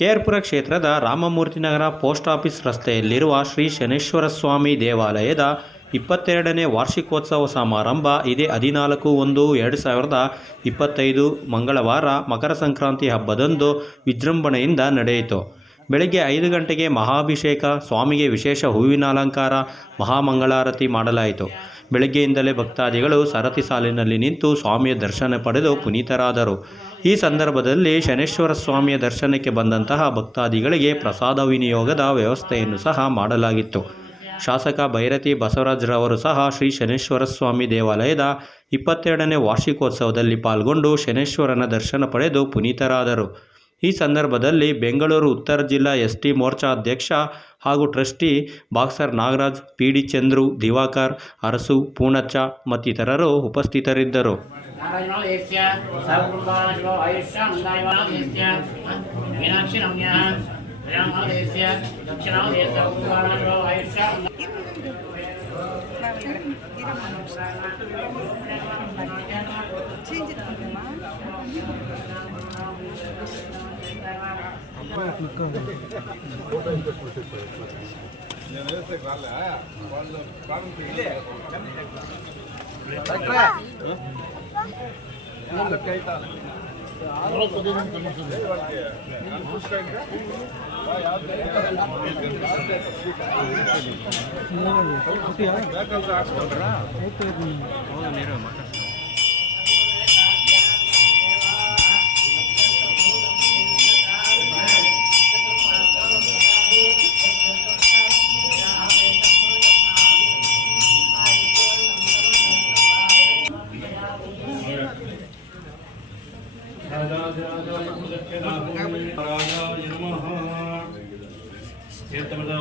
KR. ಪುರ ಕ್ಷೇತ್ರದ Ramamurthynagar post office ರಸ್ತೆಯಲ್ಲಿರುವ ಶ್ರೀ ಶನೇಶ್ವರ ಸ್ವಾಮಿ ದೇವಾಲಯದ 22ನೇ ವಾರ್ಷಿಕೋತ್ಸವ ಸಮಾರಂಭ ಇದೇ 14/1/2025 ಮಂಗಳವಾರ ಮಕರ ಸಂಕ್ರಾಂತಿ ಹಬ್ಬದಂದು ವಿಜೃಂಭಣೆಯಿಂದ ನಡೆಯಿತು. ಬೆಳಗ್ಗೆ 5 ಗಂಟೆಗೆ ಮಹಾಭಿಷೇಕ, ಸ್ವಾಮಿಗೆ ವಿಶೇಷ ಹೂವಿನ ಅಲಂಕಾರ, ಮಹಾಮಂಗಳಾರತಿ ಮಾಡಲಾಯಿತು. ಬೆಳಗ್ಗೆಯಿಂದಲೇ ಭಕ್ತಾದಿಗಳು ಸರತಿ ಸಾಲಿನಲ್ಲಿ ನಿಂತು ಸ್ವಾಮಿಯ ದರ್ಶನ ಪಡೆದು ಪುನೀತರಾದರು. ಈ ಸಂದರ್ಭದಲ್ಲಿ ಶನೇಶ್ವರ ಸ್ವಾಮಿಯ ದರ್ಶನಕ್ಕೆ ಬಂದಂತಹ ಭಕ್ತಾದಿಗಳಿಗೆ ಪ್ರಸಾದ ವಿನಿಯೋಗದ ವ್ಯವಸ್ಥೆಯನ್ನು ಸಹ ಮಾಡಲಾಗಿತ್ತು. ಶಾಸಕ ಭೈರತಿ ಬಸವರಾಜರವರು ಸಹ ಶ್ರೀ ಶನೇಶ್ವರ ಸ್ವಾಮಿ ದೇವಾಲಯದ 22ನೇ ವಾರ್ಷಿಕೋತ್ಸವದಲ್ಲಿ ಪಾಲ್ಗೊಂಡು ಶನೇಶ್ವರನ ದರ್ಶನ ಪಡೆದು ಪುನೀತರಾದರು. ಈ ಸಂದರ್ಭದಲ್ಲಿ ಬೆಂಗಳೂರು ಉತ್ತರ ಜಿಲ್ಲಾ ಎಸ್.ಟಿ. ಮೋರ್ಚಾ ಅಧ್ಯಕ್ಷ ಹಾಗೂ ಟ್ರಸ್ಟಿ ಬಾಕ್ಸರ್ ನಾಗರಾಜ್, ಪಿ.ಡಿ. ಚಂದ್ರು, ದಿವಾಕರ್, ಅರಸು, ಪೂಣಚ್ಚ ಮತ್ತಿತರರು ಉಪಸ್ಥಿತರಿದ್ದರು.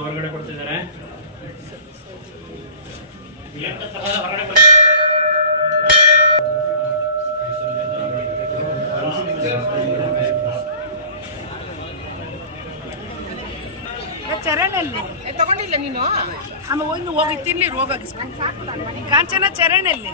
ಹೊರಗಡೆ ಕೊಡ್ತಿದ್ದಾರೆ. ಚರಣಲ್ಲಿ ತಗೊಂಡಿಲ್ಲ ನೀನು ಆಮೇಲೆ ಒಂದು ಹೋಗಿ ತಿನ್ಲಿ ರೋಗ ಕಾಂಚನ ಚರಣಲ್ಲಿ